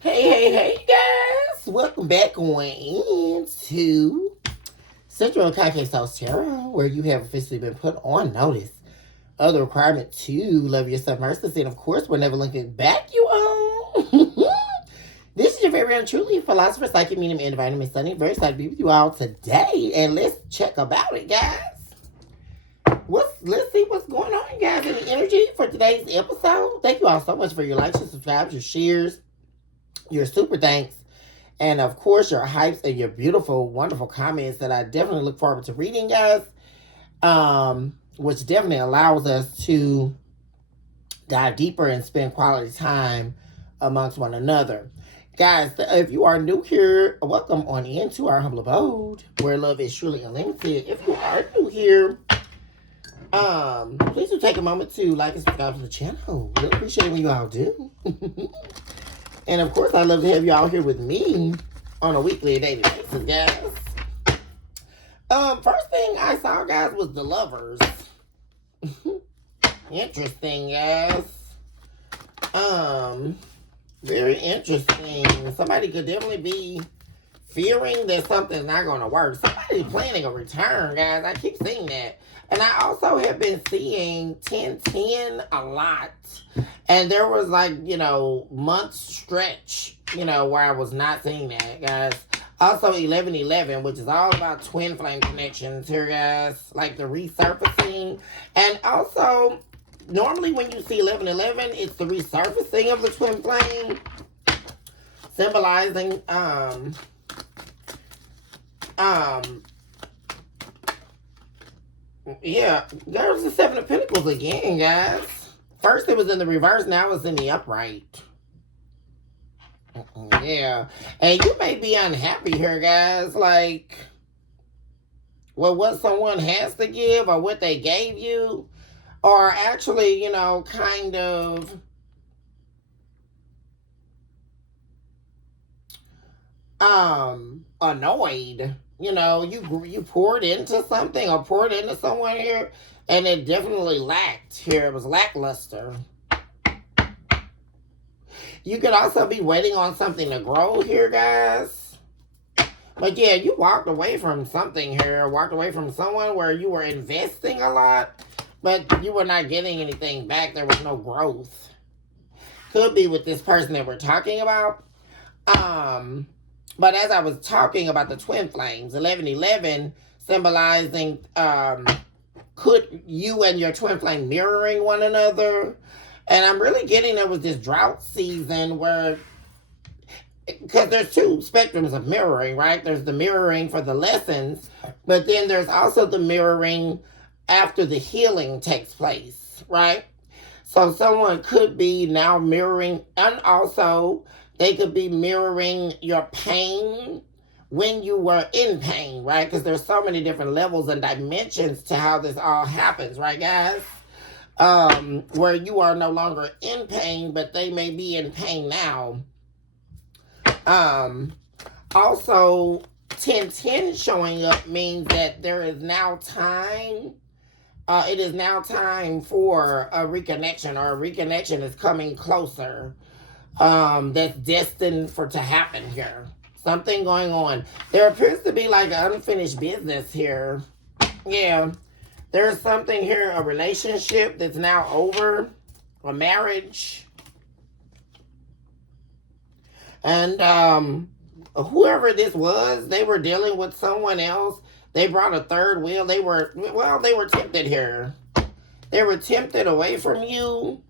Hey, guys. Welcome back on into Central Concave South Tarot, where you have officially been put on notice of the requirement to love yourself mercilessly. And of course, we're never looking back, you all. This is your very own truly philosopher, psychic, medium, and divine. Miss Sunny. Very excited to be with you all today. And let's check about it, guys. Let's see what's going on, guys, in the energy for today's episode. Thank you all so much for your likes, your subscribes, your shares, your super thanks, and of course your hypes and your beautiful, wonderful comments that I definitely look forward to reading, guys. Which definitely allows us to dive deeper and spend quality time amongst one another. Guys, if you are new here, welcome on into our humble abode where love is truly unlimited. If you are new here, please do take a moment to like and subscribe to the channel. Really appreciate it when you all do. And of course, I love to have you all here with me on a weekly and daily basis, guys. First thing I saw, guys, was the lovers. Interesting, guys. Very interesting. Somebody could definitely be fearing that something's not going to work. Somebody planning a return, guys. I keep seeing that. And I also have been seeing 1010 a lot. And there was months stretch, where I was not seeing that, guys. Also 1111, which is all about twin flame connections here, guys. Like the resurfacing. And also, normally when you see 1111, it's the resurfacing of the twin flame. Symbolizing, yeah, there's the Seven of Pentacles again, guys. First it was in the reverse, now it's in the upright. Yeah. And you may be unhappy here, guys. Like, well, what someone has to give or what they gave you. Or actually, kind of annoyed. You poured into something or poured into someone here, and it definitely lacked here. It was lackluster. You could also be waiting on something to grow here, guys. But yeah, you walked away from something here. Walked away from someone where you were investing a lot, but you were not getting anything back. There was no growth. Could be with this person that we're talking about. But as I was talking about the twin flames, 1111 symbolizing, could you and your twin flame mirroring one another? And I'm really getting there was this drought season where, because there's two spectrums of mirroring, right? There's the mirroring for the lessons, but then there's also the mirroring after the healing takes place, right? So someone could be now mirroring, and also they could be mirroring your pain when you were in pain, right? Because there's so many different levels and dimensions to how this all happens, right, guys? Where you are no longer in pain, but they may be in pain now. Also, 1010 showing up means that there is now time. It is now time for a reconnection, or a reconnection is coming closer. That's destined to happen here. Something going on. There appears to be like an unfinished business here. Yeah. There's something here, a relationship that's now over, a marriage. And whoever this was, they were dealing with someone else. They brought a third wheel. They were tempted here. They were tempted away from you.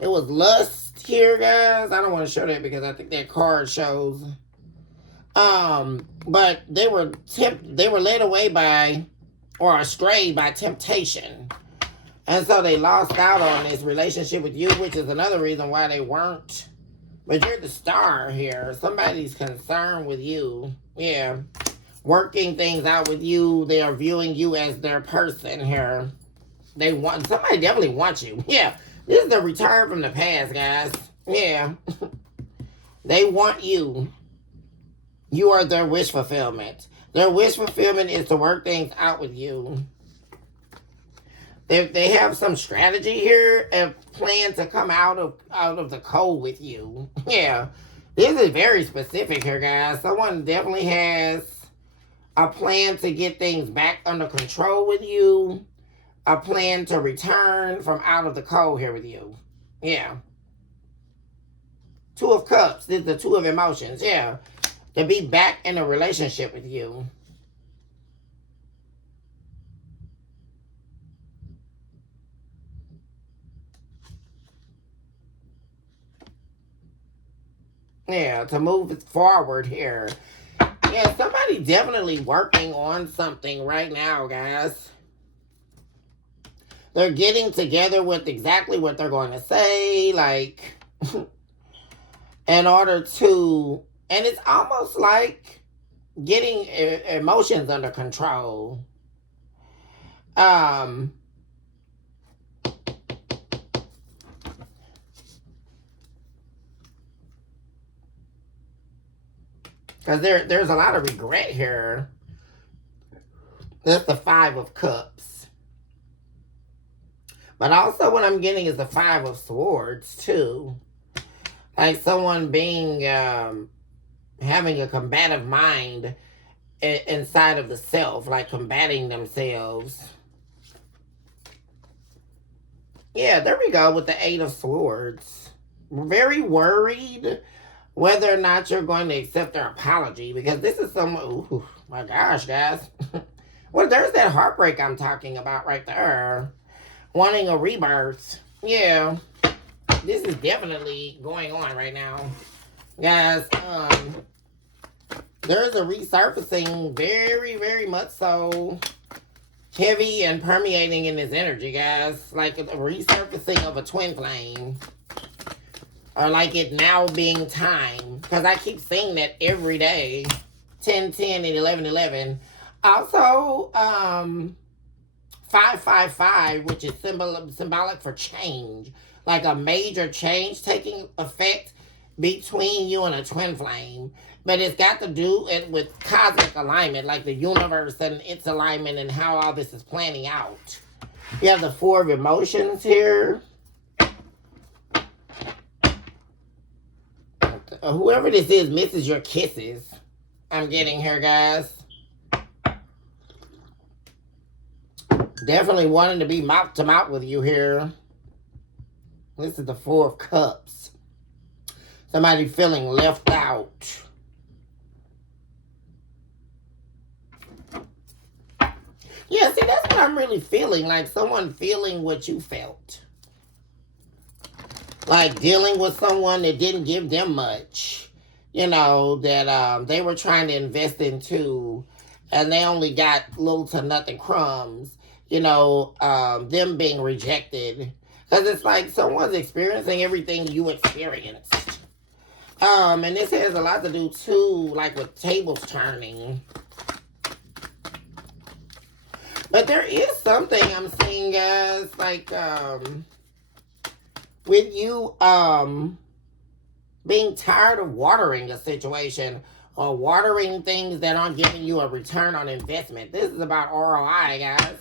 It was lust here, guys. I don't want to show that because I think that card shows. But they were led away by, or astray by temptation. And so they lost out on this relationship with you, which is another reason why they weren't. But you're the star here. Somebody's concerned with you. Yeah. Working things out with you. They are viewing you as their person here. Somebody definitely wants you. Yeah. This is the return from the past, guys. Yeah. They want you. You are their wish fulfillment. Their wish fulfillment is to work things out with you. They have some strategy here and plan to come out of the cold with you. Yeah. This is very specific here, guys. Someone definitely has a plan to get things back under control with you. A plan to return from out of the cold here with you. Yeah. Two of Cups. This is the Two of Emotions. Yeah. To be back in a relationship with you. Yeah, to move it forward here. Yeah, somebody definitely working on something right now, guys. They're getting together with exactly what they're going to say, like, in order to, and it's almost like getting emotions under control. Because there's a lot of regret here. That's the Five of Cups. But also what I'm getting is the Five of Swords, too. Like someone being, having a combative mind inside of the self, like combating themselves. Yeah, there we go with the Eight of Swords. Very worried whether or not you're going to accept their apology, because this is someone, ooh, my gosh, guys. Well, there's that heartbreak I'm talking about right there. Wanting a rebirth. Yeah. This is definitely going on right now. Guys, there's a resurfacing very, very much so heavy and permeating in this energy, guys. Like a resurfacing of a twin flame. Or like it now being time. Because I keep saying that every day. 10, 10, and 11, 11. Also, 555, which is symbolic for change. Like a major change taking effect between you and a twin flame. But it's got to do it with cosmic alignment, like the universe and its alignment and how all this is planning out. You have the Four of Emotions here. Whoever this is misses your kisses. I'm getting here, guys. Definitely wanting to be mouth to mouth with you here. This is the Four of Cups. Somebody feeling left out. Yeah, see, that's what I'm really feeling. Like someone feeling what you felt. Like dealing with someone that didn't give them much. You know, that they were trying to invest into. And they only got little to nothing crumbs. You know, them being rejected. Because it's like someone's experiencing everything you experienced. And this has a lot to do, too, like with tables turning. But there is something I'm seeing, guys, like, with you, being tired of watering a situation or watering things that aren't giving you a return on investment. This is about ROI, guys.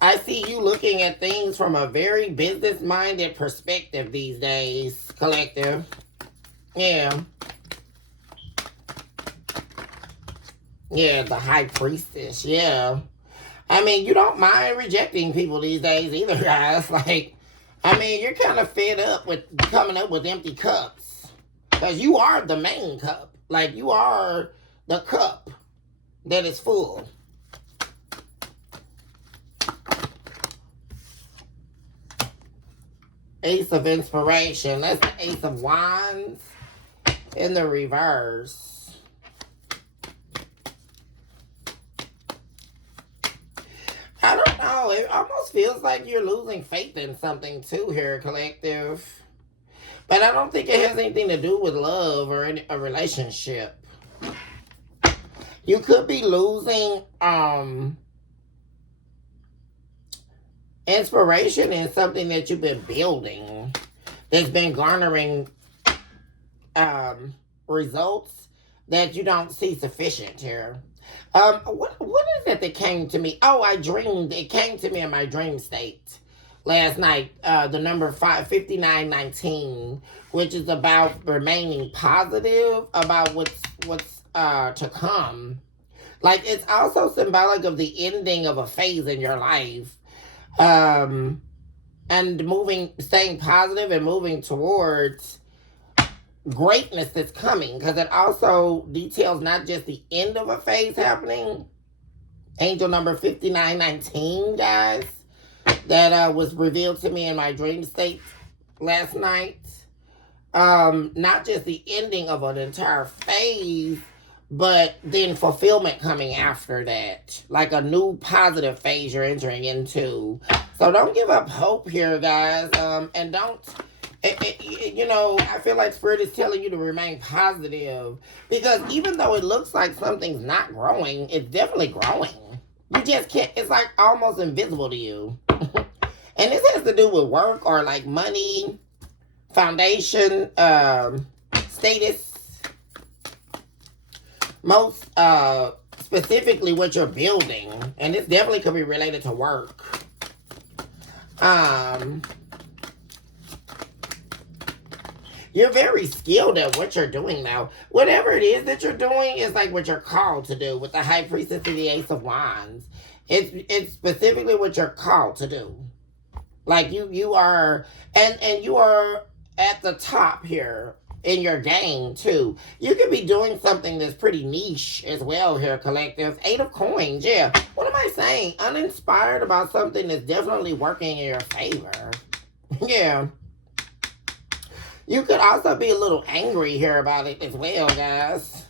I see you looking at things from a very business-minded perspective these days, collective. Yeah. Yeah, the High Priestess, yeah. I mean, you don't mind rejecting people these days either, guys. Like, I mean, you're kind of fed up with coming up with empty cups. Because you are the main cup. Like, you are the cup that is full. Ace of Inspiration. That's the Ace of Wands in the reverse. I don't know. It almost feels like you're losing faith in something too here, collective. But I don't think it has anything to do with love or a relationship. You could be losing inspiration in something that you've been building that's been garnering results that you don't see sufficient here. What is it that came to me? Oh, I dreamed. It came to me in my dream state last night. The number 5919, which is about remaining positive about what's to come. Like, it's also symbolic of the ending of a phase in your life. And staying positive and moving towards greatness that's coming, because it also details not just the end of a phase happening. Angel number 5919, guys, that was revealed to me in my dream state last night. Not just the ending of an entire phase, but then fulfillment coming after that, like a new positive phase you're entering into. So don't give up hope here, guys, and don't. I feel like Spirit is telling you to remain positive, because even though it looks like something's not growing, it's definitely growing. You just can't, it's like almost invisible to you. And this has to do with work or like money, foundation, status, most specifically what you're building. And this definitely could be related to work. You're very skilled at what you're doing now. Whatever it is that you're doing is like what you're called to do with the High Priestess and the Ace of Wands. It's specifically what you're called to do. Like you are, and you are at the top here in your game too. You could be doing something that's pretty niche as well here, collective. 8 of Coins, yeah. What am I saying? Uninspired about something that's definitely working in your favor. Yeah. You could also be a little angry here about it as well, guys.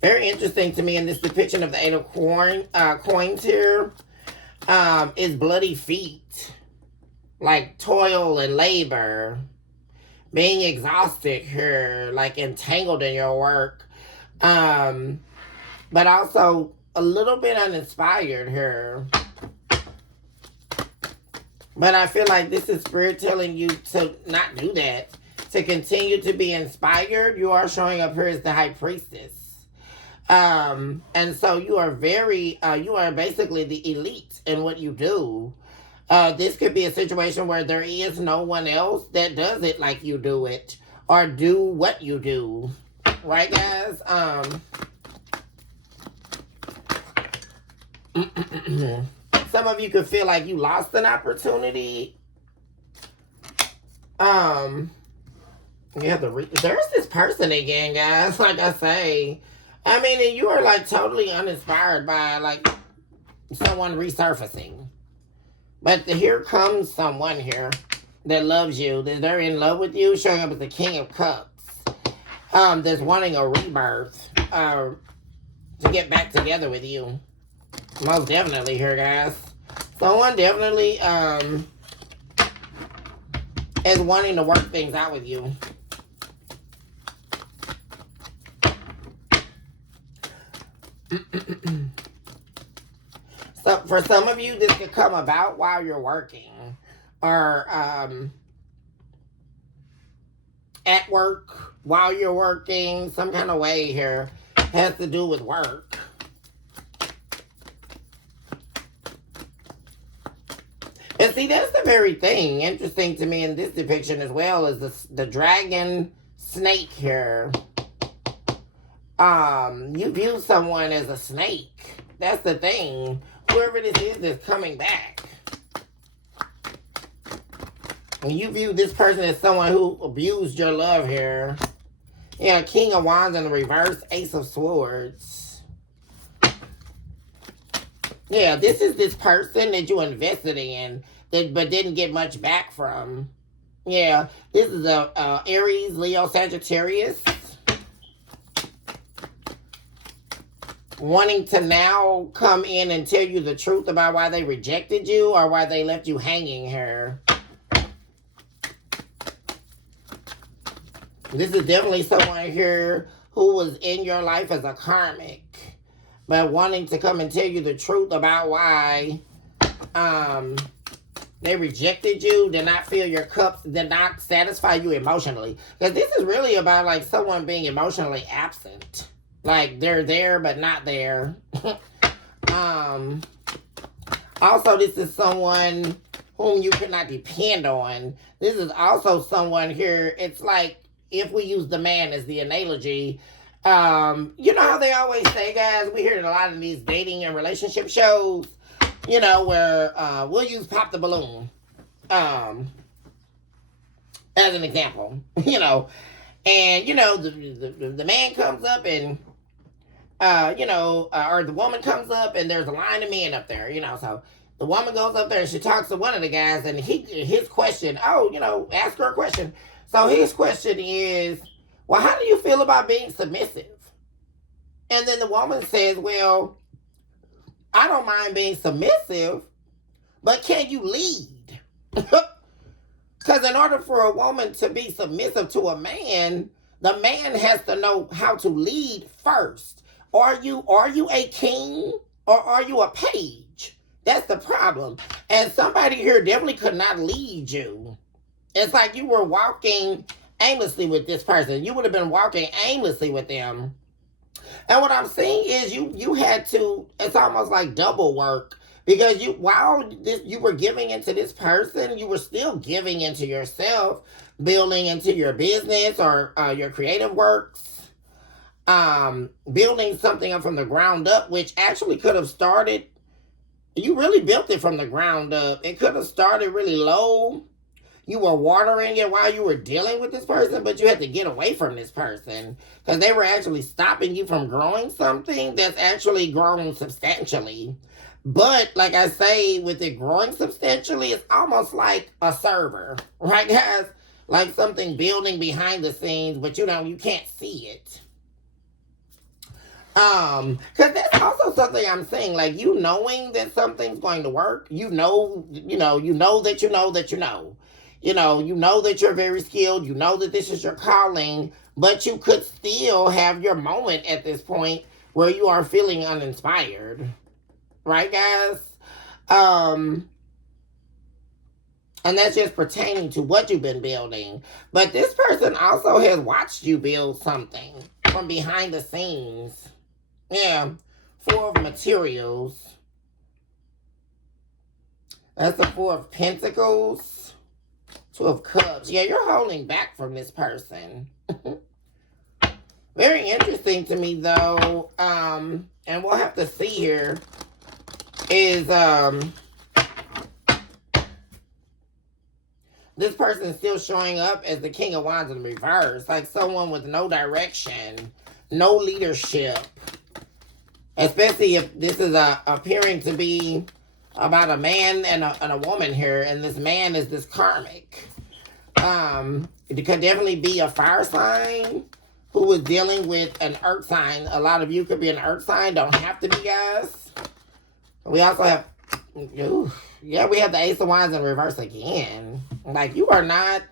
Very interesting to me in this depiction of the 8 of Coins here is bloody feet. Like toil and labor. Being exhausted here, like entangled in your work. But also a little bit uninspired here. But I feel like this is Spirit telling you to not do that. To continue to be inspired. You are showing up here as the High Priestess. And so you are you are basically the elite in what you do. This could be a situation where there is no one else that does it like you do it. Or do what you do. Right, guys? Some of you could feel like you lost an opportunity. There's this person again, guys. Like I say, I mean, and you are like totally uninspired by like someone resurfacing. But here comes someone here that loves you. That they're in love with you, showing up as the King of Cups. That's wanting a rebirth to get back together with you. Most definitely here, guys. Someone definitely is wanting to work things out with you. So for some of you, this could come about while you're working. Or at work, while you're working, some kind of way here has to do with work. And see, that's the very thing interesting to me in this depiction as well, is the dragon snake here. You view someone as a snake. That's the thing. Whoever this is coming back. And you view this person as someone who abused your love here. Yeah, King of Wands in the reverse, Ace of Swords. Yeah, this is this person that you invested in, but didn't get much back from. Yeah, this is a Aries, Leo, Sagittarius. Wanting to now come in and tell you the truth about why they rejected you or why they left you hanging here. This is definitely someone here who was in your life as a karmic, but wanting to come and tell you the truth about why they rejected you, did not fill your cups, did not satisfy you emotionally. Because this is really about like someone being emotionally absent. Like they're there but not there. um Also, this is someone whom you cannot depend on. This is also someone here. It's like if we use the man as the analogy, you know how they always say, guys, we hear it a lot in these dating and relationship shows, where we'll use Pop the Balloon as an example, and the man comes up and or the woman comes up and there's a line of men up there, so the woman goes up there and she talks to one of the guys and his question, ask her a question. So his question is, well, how do you feel about being submissive? And then the woman says, well, I don't mind being submissive, but can you lead? Because in order for a woman to be submissive to a man, the man has to know how to lead first. Are you a king or are you a page? That's the problem. And somebody here definitely could not lead you. It's like you were walking aimlessly with this person. You would have been walking aimlessly with them. And what I'm saying is you had to, it's almost like double work. Because while you were giving into this person, you were still giving into yourself, building into your business or your creative works, building something up from the ground up, which actually could have started, you really built it from the ground up. It could have started really low. You were watering it while you were dealing with this person, but you had to get away from this person because they were actually stopping you from growing something that's actually grown substantially. But like I say, with it growing substantially, it's almost like a server, right, guys? Like something building behind the scenes, but you can't see it. Because that's also something I'm saying, like knowing that something's going to work, you know that you know that you know. You know that you're very skilled, you know that this is your calling, but you could still have your moment at this point where you are feeling uninspired. Right, guys? And that's just pertaining to what you've been building. But this person also has watched you build something from behind the scenes. Yeah. 4 of materials. That's the 4 of Pentacles. 2 of Cups. Yeah, you're holding back from this person. Very interesting to me, though. And we'll have to see here. Is this person still showing up as the King of Wands in reverse, like someone with no direction, no leadership, especially if this is appearing to be about a man and a woman here, and this man is this karmic. It could definitely be a fire sign who is dealing with an earth sign. A lot of you could be an earth sign, don't have to be, guys. We also have, we have the Ace of Wands in reverse again. Like, you are not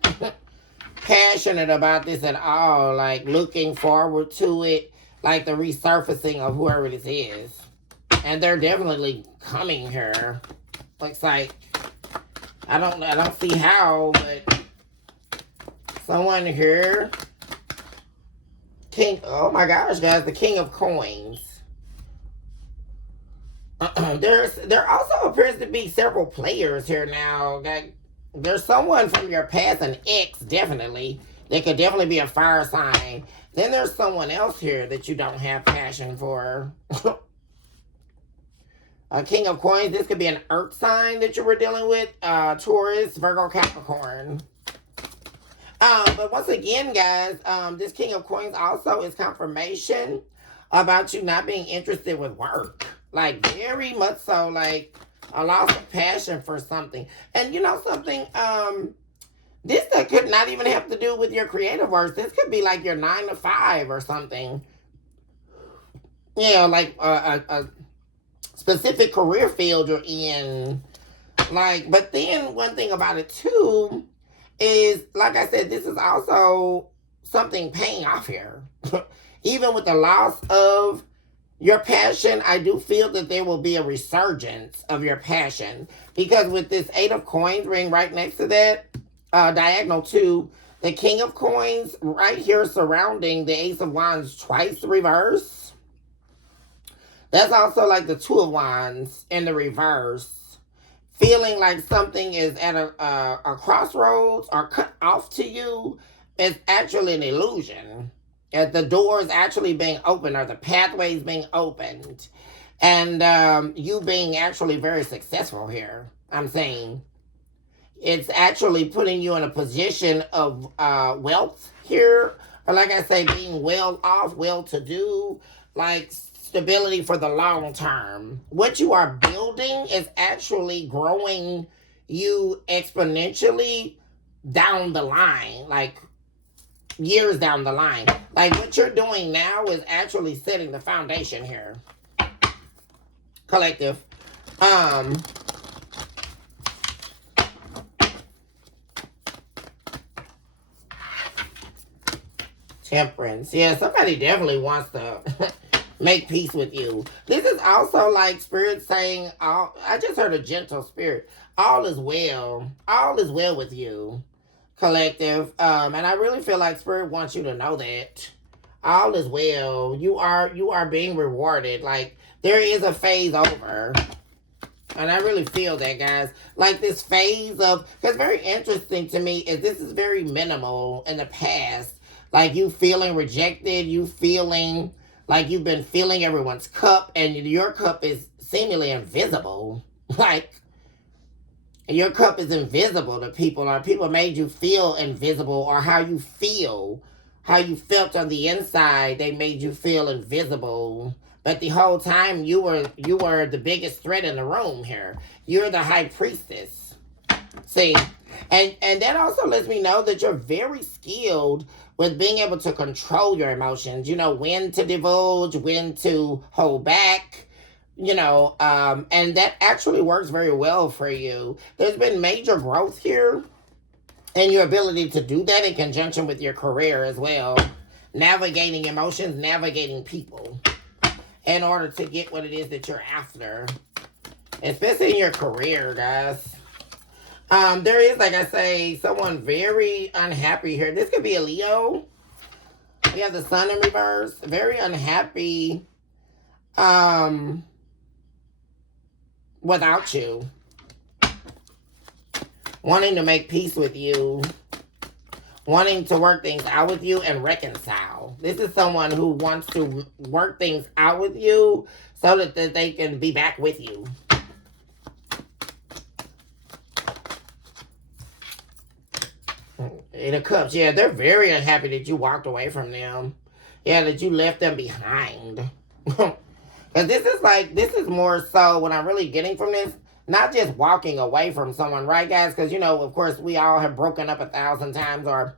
passionate about this at all. Like, looking forward to it. Like, the resurfacing of whoever this is. And they're definitely coming here. Looks like, I don't see how, but someone here. Oh my gosh, guys, the King of Coins. There also appears to be several players here now. There's someone from your past, an ex, definitely. They could definitely be a fire sign. Then there's someone else here that you don't have passion for. King of Coins, this could be an earth sign that you were dealing with. Taurus, Virgo, Capricorn. But once again, guys, this King of Coins also is confirmation about you not being interested with work. Like, very much so, like, a loss of passion for something. And you know something? This that could not even have to do with your creative works. This could be like your 9 to 5 or something. Like a specific career field you're in. Like, but then one thing about it, too, is, like I said, this is also something paying off here. Even with the loss of your passion, I do feel that there will be a resurgence of your passion. Because with this 8 of Coins ring right next to that, diagonal to the King of Coins right here surrounding the Ace of Wands twice reverse. That's also like the Two of Wands in the reverse. Feeling like something is at a crossroads or cut off to you is actually an illusion. As the door is actually being opened or the pathways being opened. And you being actually very successful here. I'm saying it's actually putting you in a position of wealth here. Or like I say, being well off, well to do, like stability for the long term. What you are building is actually growing you exponentially down the line, like years down the line. Like what you're doing now is actually setting the foundation here. Collective. Temperance. Yeah, somebody definitely wants to make peace with you. This is also like spirit saying, all, I just heard a gentle spirit. All is well. All is well with you, collective. And I really feel like spirit wants you to know that. All is well. You are being rewarded. Like there is a phase over. And I really feel that, guys. Like this phase of, because very interesting to me is this is very minimal in the past. Like you feeling rejected, you feeling like you've been filling everyone's cup and your cup is seemingly invisible. Like your cup is invisible to people, or people made you feel invisible, or how you feel, how you felt on the inside, they made you feel invisible. But the whole time you were the biggest threat in the room here. You're the high priestess. See, and that also lets me know that you're very skilled with being able to control your emotions. You know, when to divulge, when to hold back, you know, and that actually works very well for you. There's been major growth here in your ability to do that in conjunction with your career as well. Navigating emotions, navigating people in order to get what it is that you're after. Especially in your career, guys. There is, like I say, someone very unhappy here. This could be a Leo. We have the sun in reverse. Very unhappy without you. Wanting to make peace with you. Wanting to work things out with you and reconcile. This is someone who wants to work things out with you so that they can be back with you. Eight of Cups. Yeah, they're very unhappy that you walked away from them. Yeah, that you left them behind. Because this is more so what I'm really getting from this. Not just walking away from someone, right, guys? Because, you know, of course, we all have broken up 1,000 times. Or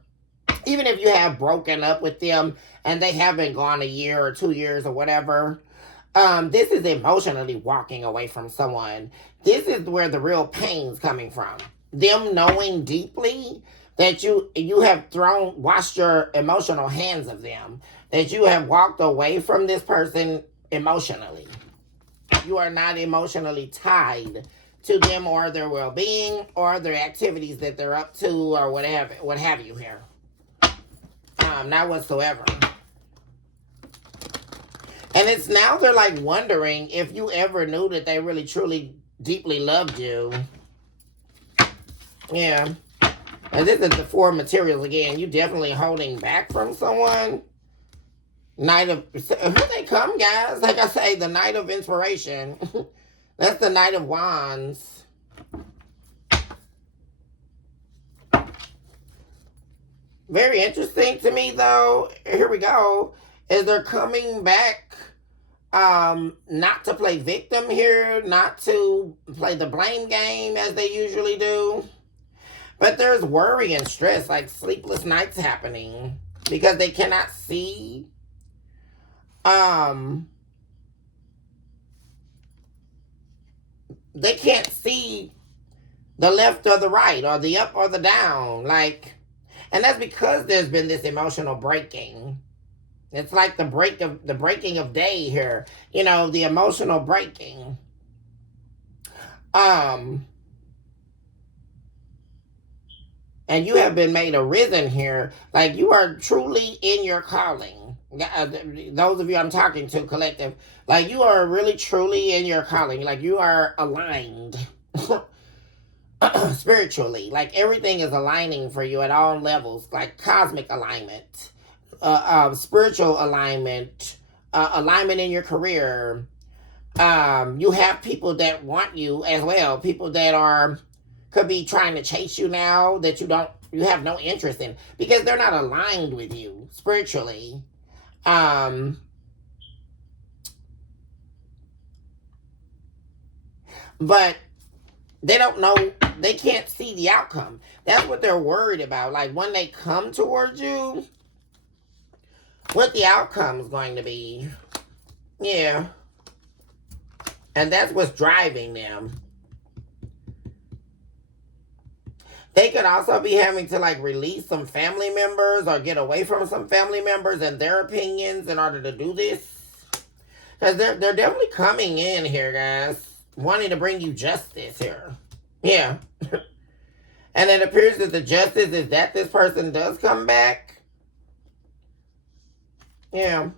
even if you have broken up with them and they have been gone a year or 2 years or whatever. This is emotionally walking away from someone. This is where the real pain's coming from. Them knowing deeply that you have washed your emotional hands of them. That you have walked away from this person emotionally. You are not emotionally tied to them or their well-being or their activities that they're up to or what have you here. Not whatsoever. And it's now they're like wondering if you ever knew that they really truly deeply loved you. Yeah. And this is the Four of Materials again. You definitely holding back from someone. Knight of, here they come, guys. Like I say, the Knight of Inspiration. That's the Knight of Wands. Very interesting to me, though. Here we go. Is they're coming back, not to play victim here, not to play the blame game as they usually do. But there's worry and stress, like sleepless nights happening because they cannot see. They can't see the left or the right or the up or the down. Like, and that's because there's been this emotional breaking. It's like the breaking of day here. You know, the emotional breaking. And you have been made arisen here. Like you are truly in your calling. those of you I'm talking to, collective, like you are really truly in your calling. Like you are aligned spiritually. Like everything is aligning for you at all levels, like cosmic alignment, spiritual alignment, alignment in your career. You have people that want you as well. People that could be trying to chase you now that you have no interest in because they're not aligned with you spiritually. But they don't know, they can't see the outcome. That's what they're worried about. Like when they come towards you, what the outcome is going to be. Yeah. And that's what's driving them. They could also be having to like release some family members or get away from some family members and their opinions in order to do this. Because they're definitely coming in here, guys, wanting to bring you justice here. Yeah. And it appears that the justice is that this person does come back. Yeah.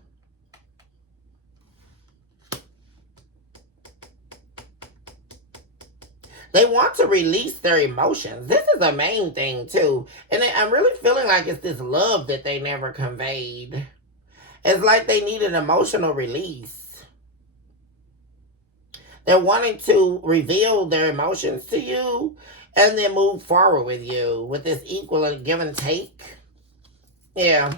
They want to release their emotions. This is the main thing, too. And I'm really feeling like it's this love that they never conveyed. It's like they need an emotional release. They're wanting to reveal their emotions to you and then move forward with you with this equal and give and take. Yeah.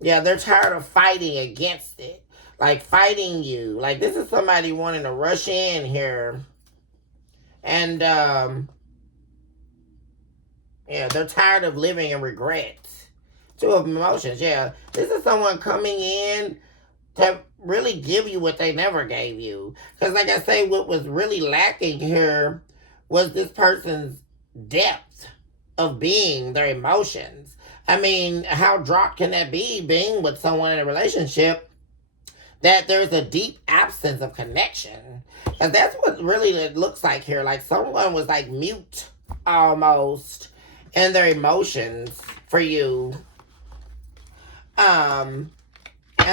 Yeah, they're tired of fighting against it. Like fighting you. Like this is somebody wanting to rush in here. And yeah, they're tired of living in regret. Two of emotions, yeah. This is someone coming in to really give you what they never gave you. Because like I say, what was really lacking here was this person's depth of being, their emotions. I mean, how dropped can that be, being with someone in a relationship that there's a deep absence of connection? And that's what really it looks like here. Like someone was like mute almost in their emotions for you. And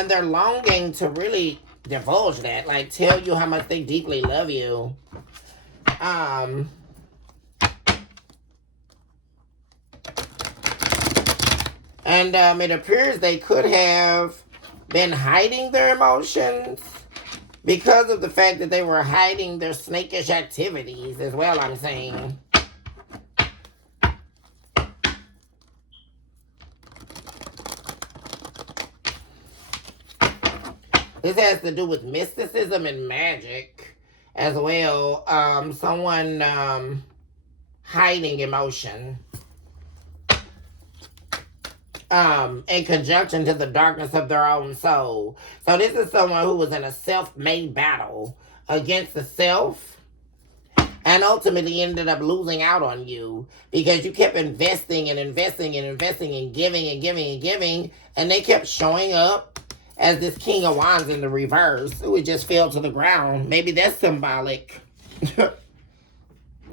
they're longing to really divulge that, like tell you how much they deeply love you. And it appears they could have been hiding their emotions because of the fact that they were hiding their snakish activities as well, I'm saying. This has to do with mysticism and magic as well. Someone hiding emotion. In conjunction to the darkness of their own soul. So this is someone who was in a self-made battle against the self and ultimately ended up losing out on you because you kept investing and investing and investing and giving and giving and giving, and they kept showing up as this King of Wands in the reverse. Ooh, it just fell to the ground. Maybe that's symbolic. that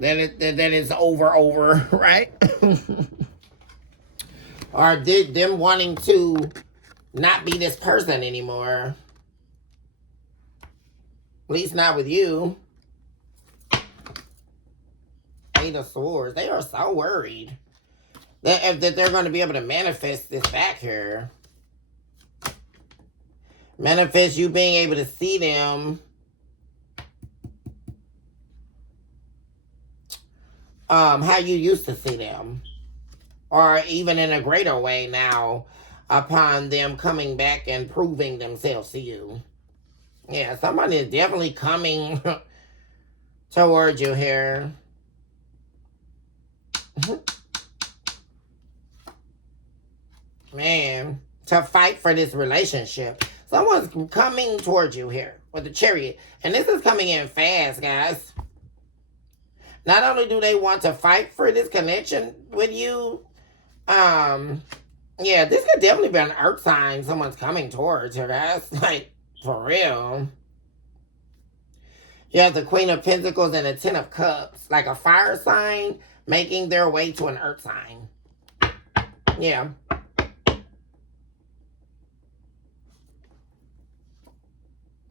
it's over, right? Or did them wanting to not be this person anymore. At least not with you. Eight of Swords. They are so worried that they're going to be able to manifest this back here. Manifest you being able to see them. How you used to see them. Or even in a greater way now, upon them coming back and proving themselves to you. Yeah, somebody is definitely coming towards you here. Man, to fight for this relationship. Someone's coming towards you here with the Chariot. And this is coming in fast, guys. Not only do they want to fight for this connection with you, yeah, this could definitely be an earth sign someone's coming towards her, guys. Like, for real. You have the Queen of Pentacles and the Ten of Cups. Like a fire sign making their way to an earth sign. Yeah.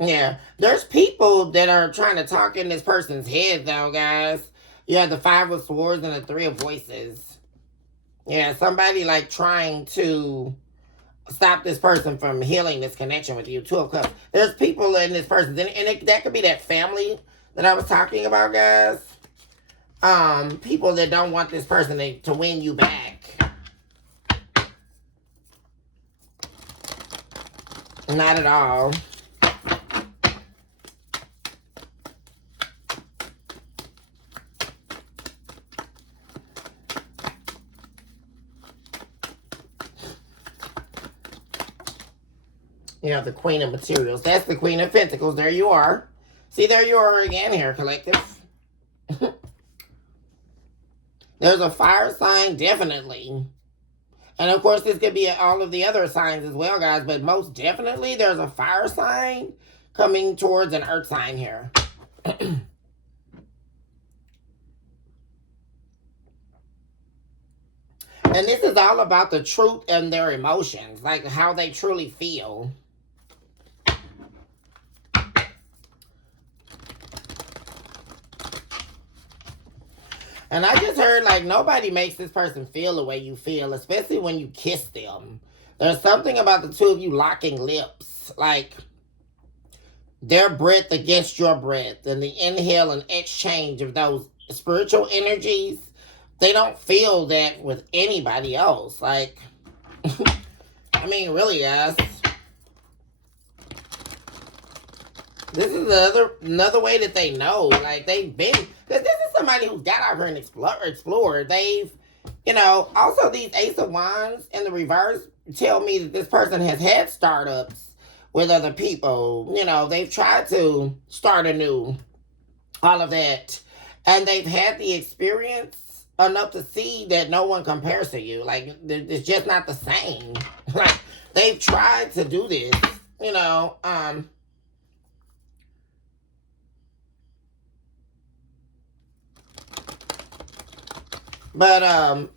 Yeah. There's people that are trying to talk in this person's head, though, guys. You have the Five of Swords and the Three of Voices. Yeah, somebody like trying to stop this person from healing this connection with you. Two of Cups. There's people in this person, that could be that family that I was talking about, guys. People that don't want this person to win you back. Not at all. You have the Queen of Materials. That's the Queen of Pentacles. There you are. See, there you are again here, collective. There's a fire sign, definitely. And of course, this could be all of the other signs as well, guys. But most definitely, there's a fire sign coming towards an earth sign here. And this is all about the truth and their emotions, like how they truly feel. And I just heard, like, nobody makes this person feel the way you feel, especially when you kiss them. There's something about the two of you locking lips, like their breath against your breath, and the inhale and exchange of those spiritual energies. They don't feel that with anybody else. Like, I mean, really, guys. This is another way that they know. Like, they've been... Because this is somebody who's got out here and explored. They've, also these Ace of Wands in the reverse tell me that this person has had startups with other people. They've tried to start anew. All of that. And they've had the experience enough to see that no one compares to you. Like, it's just not the same. Like, they've tried to do this, but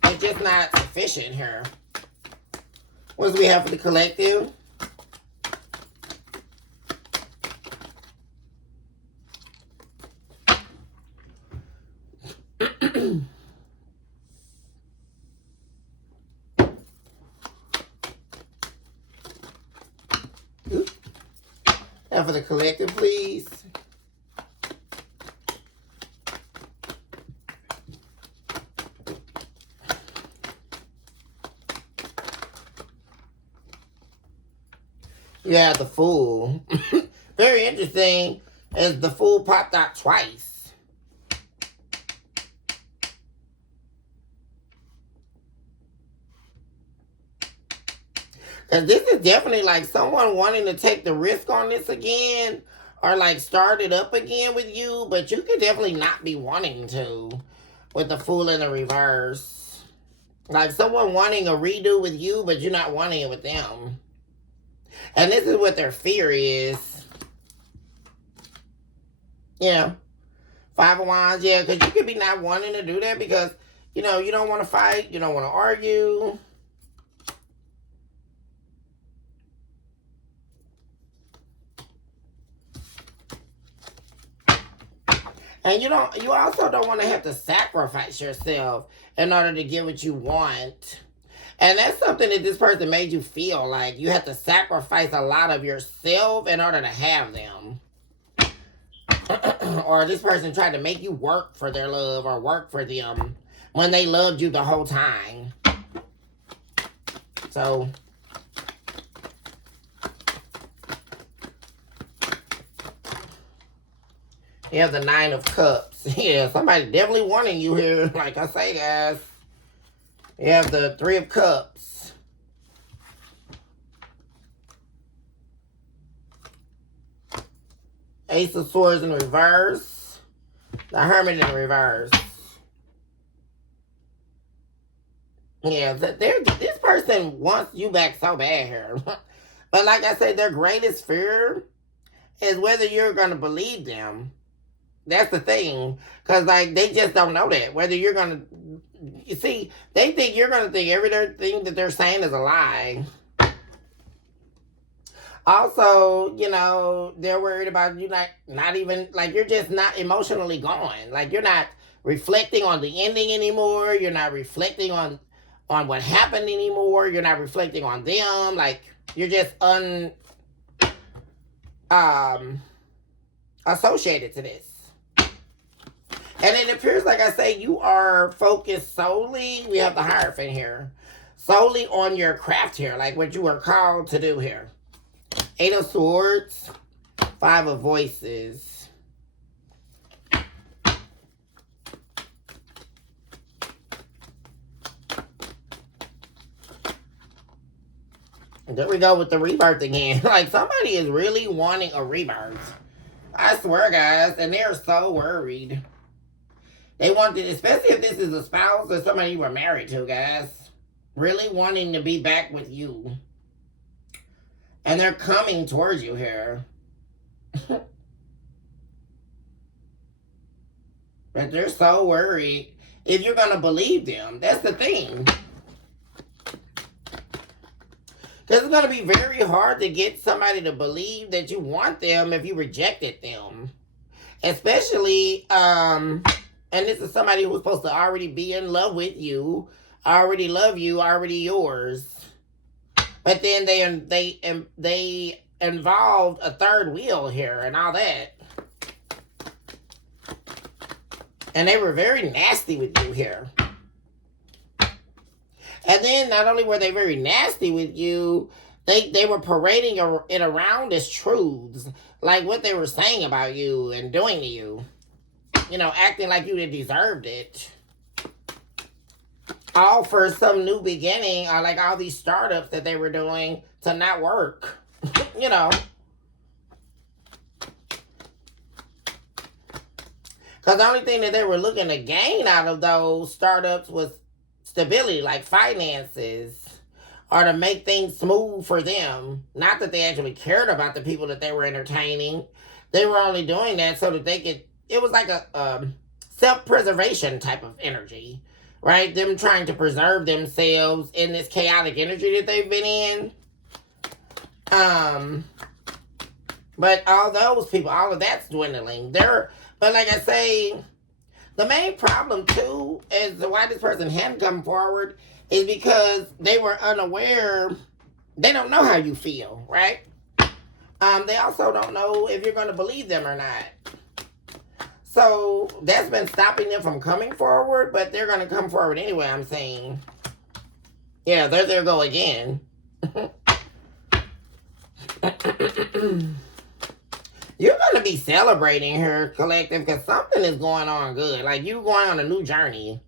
it's just not sufficient here. What do we have for the collective? And for the collective, please. You have the Fool. Very interesting, as the Fool popped out twice. Because this is definitely like someone wanting to take the risk on this again, or like start it up again with you, but you could definitely not be wanting to with the Fool in the reverse. Like someone wanting a redo with you, but you're not wanting it with them. And this is what their fear is. Yeah. Five of Wands, yeah, because you could be not wanting to do that because, you don't want to fight, you don't want to argue. And you also don't want to have to sacrifice yourself in order to get what you want. And that's something that this person made you feel like you have to sacrifice a lot of yourself in order to have them. Or this person tried to make you work for their love or work for them when they loved you the whole time. So, you have the Nine of Cups. Yeah, somebody definitely wanting you here, like I say, guys. You have the Three of Cups. Ace of Swords in reverse. The Hermit in reverse. Yeah, this person wants you back so bad here. But like I said, their greatest fear is whether you're going to believe them. That's the thing. Because, like, they just don't know that. Whether you're going to... You see, they think you're going to think everything that they're saying is a lie. Also, you know, they're worried about you not even like you're just not emotionally gone. Like you're not reflecting on the ending anymore. You're not reflecting on what happened anymore. You're not reflecting on them. Like you're just um associated to this. And it appears, like I say, you are focused solely, we have the Hierophant here, solely on your craft here, like what you were called to do here. Eight of Swords, Five of Voices. And there we go with the rebirth again. Like somebody is really wanting a rebirth. I swear, guys, and they're so worried. They wanted, especially if this is a spouse or somebody you were married to, guys, really wanting to be back with you. And they're coming towards you here. But they're so worried if you're going to believe them. That's the thing. Because it's going to be very hard to get somebody to believe that you want them if you rejected them. Especially, and this is somebody who's supposed to already be in love with you, already love you, already yours. But then they involved a third wheel here and all that. And they were very nasty with you here. And then not only were they very nasty with you, they were parading it around as truths. Like what they were saying about you and doing to you. You know, acting like you deserved it. All for some new beginning, or like all these startups that they were doing to not work. You know. Because the only thing that they were looking to gain out of those startups was stability, like finances, or to make things smooth for them. Not that they actually cared about the people that they were entertaining. They were only doing that so that they could, it was like a self-preservation type of energy, right? Them trying to preserve themselves in this chaotic energy that they've been in. But all those people, all of that's dwindling. But like I say, the main problem too is why this person hadn't come forward is because they were unaware. They don't know how you feel, right? They also don't know if you're going to believe them or not. So that's been stopping them from coming forward, but they're going to come forward anyway, I'm saying. Yeah, there they go again. You're going to be celebrating here, collective, because something is going on good. Like, you're going on a new journey,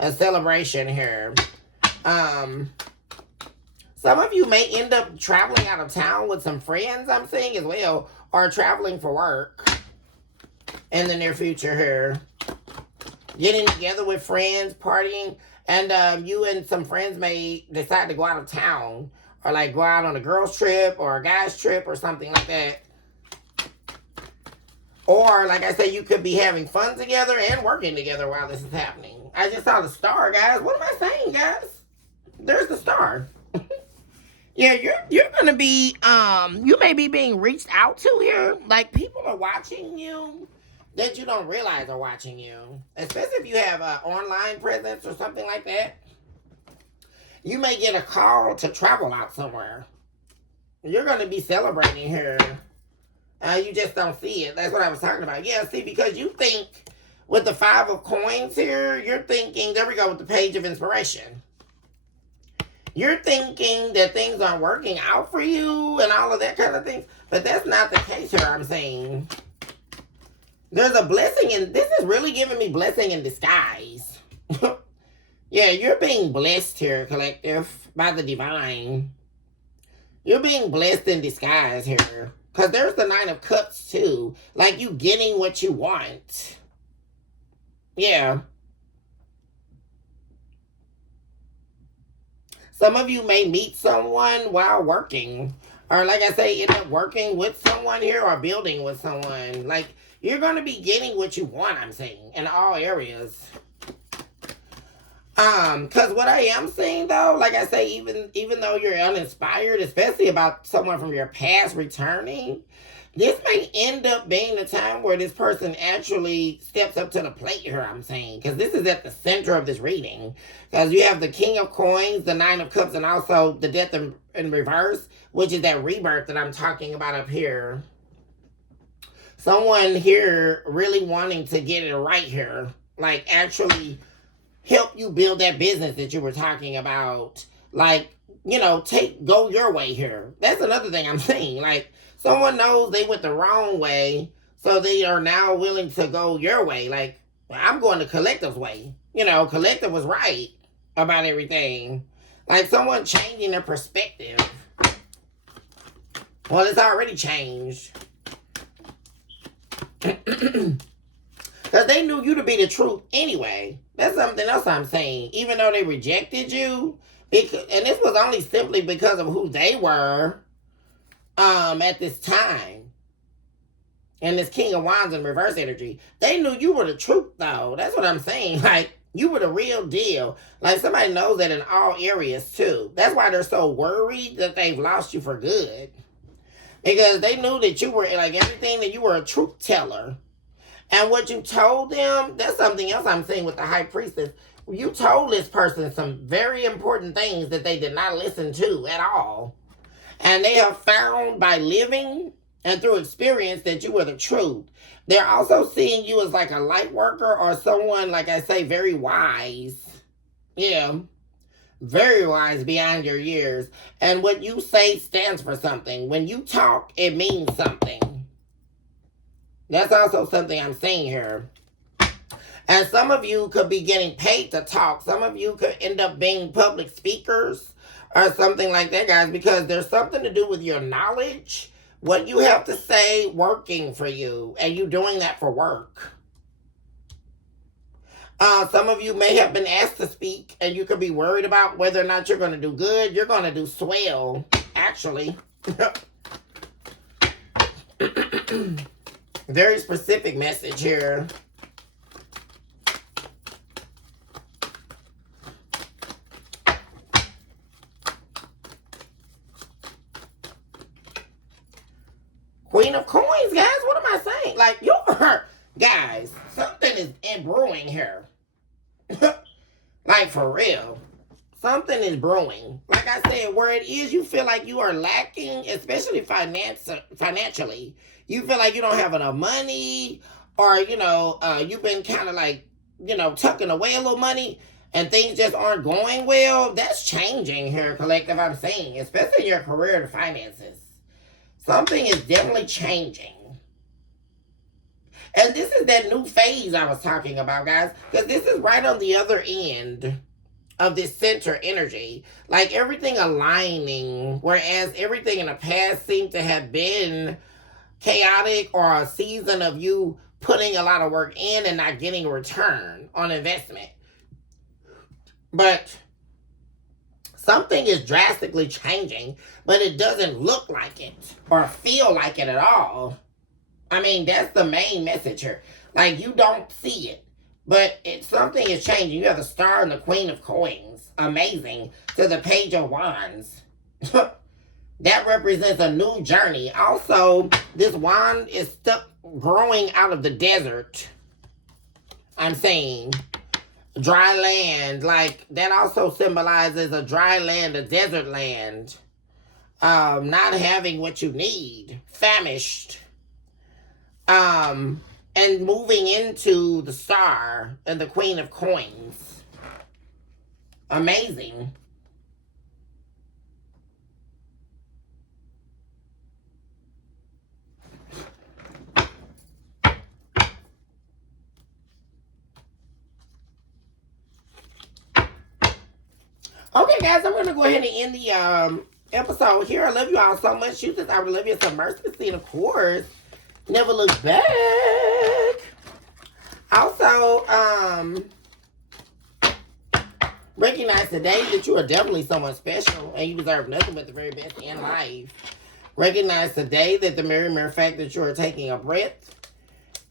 a celebration here. Some of you may end up traveling out of town with some friends, I'm saying, as well, or traveling for work in the near future here. Getting together with friends, partying, and you and some friends may decide to go out of town, or like go out on a girls' trip, or a guy's trip, or something like that. Or, like I said, you could be having fun together and working together while this is happening. I just saw the star, guys. What am I saying, guys? There's the star. Yeah, you're gonna be, you may be being reached out to here. Like, people are watching you that you don't realize are watching you. Especially if you have an online presence or something like that. You may get a call to travel out somewhere. You're gonna be celebrating here. You just don't see it. That's what I was talking about. Yeah, see, because you think with the 5 of coins here, you're thinking, there we go with the Page of Inspiration. You're thinking that things aren't working out for you and all of that kind of things. But that's not the case here, I'm saying. There's a blessing, and this is really giving me blessing in disguise. Yeah, you're being blessed here, collective, by the divine. You're being blessed in disguise here. Because there's the 9 of Cups, too. Like, you getting what you want. Yeah. Some of you may meet someone while working. Or, like I say, end up working with someone here or building with someone. Like, you're going to be getting what you want, I'm saying, in all areas. Because what I am seeing though, like I say, even though you're uninspired, especially about someone from your past returning, this may end up being the time where this person actually steps up to the plate here, I'm saying. Because this is at the center of this reading. Because you have the King of Coins, the Nine of Cups, and also the Death in reverse, which is that rebirth that I'm talking about up here. Someone here really wanting to get it right here. Like, actually help you build that business that you were talking about. Like, go your way here. That's another thing I'm saying. Like, someone knows they went the wrong way, so they are now willing to go your way. Like, I'm going the collective's way. Collective was right about everything. Like, someone changing their perspective. Well, it's already changed. Because they knew you to be the truth anyway. That's something else I'm saying. Even though they rejected you, and this was only simply because of who they were at this time. And this King of Wands in reverse energy. They knew you were the truth, though. That's what I'm saying. Like, you were the real deal. Like, somebody knows that in all areas, too. That's why they're so worried that they've lost you for good. Because they knew that you were, like, everything, that you were a truth teller. And what you told them, that's something else I'm saying with the High Priestess. You told this person some very important things that they did not listen to at all. And they have found by living and through experience that you were the truth. They're also seeing you as like a light worker or someone, like I say, very wise. Yeah. Very wise beyond your years. And what you say stands for something. When you talk, it means something. That's also something I'm saying here. And some of you could be getting paid to talk. Some of you could end up being public speakers or something like that, guys, because there's something to do with your knowledge, what you have to say working for you, and you doing that for work. Some of you may have been asked to speak, and you could be worried about whether or not you're going to do good. You're going to do swell, actually. Very specific message here. Queen of Coins, guys. What am I saying? Like, you're... Guys, something is brewing here. Like, for real. Something is brewing. Like I said, where it is you feel like you are lacking, especially financially. You feel like you don't have enough money, or, you've been kind of like, tucking away a little money, and things just aren't going well. That's changing here, collective, I'm saying, especially in your career and finances. Something is definitely changing. And this is that new phase I was talking about, guys, because this is right on the other end of this center energy. Like, everything aligning, whereas everything in the past seemed to have been chaotic, or a season of you putting a lot of work in and not getting a return on investment. But something is drastically changing, but it doesn't look like it or feel like it at all. I mean, that's the main message here. Like, you don't see it, but something is changing. You have the Star and the Queen of Coins. Amazing. To the Page of Wands. That represents a new journey. Also, this wand is stuck growing out of the desert. I'm saying dry land. Like, that also symbolizes a dry land, a desert land. Not having what you need. Famished. And moving into the Star and the Queen of Coins. Amazing. Okay, guys, I'm going to go ahead and end the episode here. I love you all so much. You just, I would love you so mercilessly, and of course, never look back. Also, recognize today that you are definitely someone special and you deserve nothing but the very best in life. Recognize today that the mere fact that you are taking a breath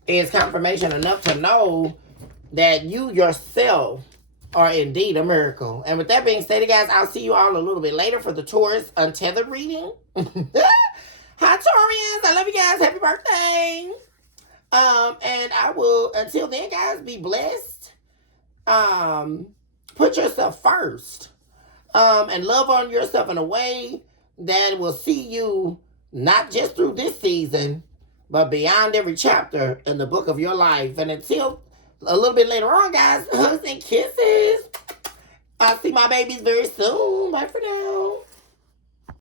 is confirmation enough to know that you yourself are indeed a miracle. And with that being said, guys, I'll see you all a little bit later for the Taurus Untethered reading. Hi, Taurians. I love you guys. Happy birthday. And I will, until then, guys, be blessed. Put yourself first. And love on yourself in a way that will see you not just through this season, but beyond every chapter in the book of your life. And until a little bit later on, guys, hugs and kisses. I'll see my babies very soon. Bye for now.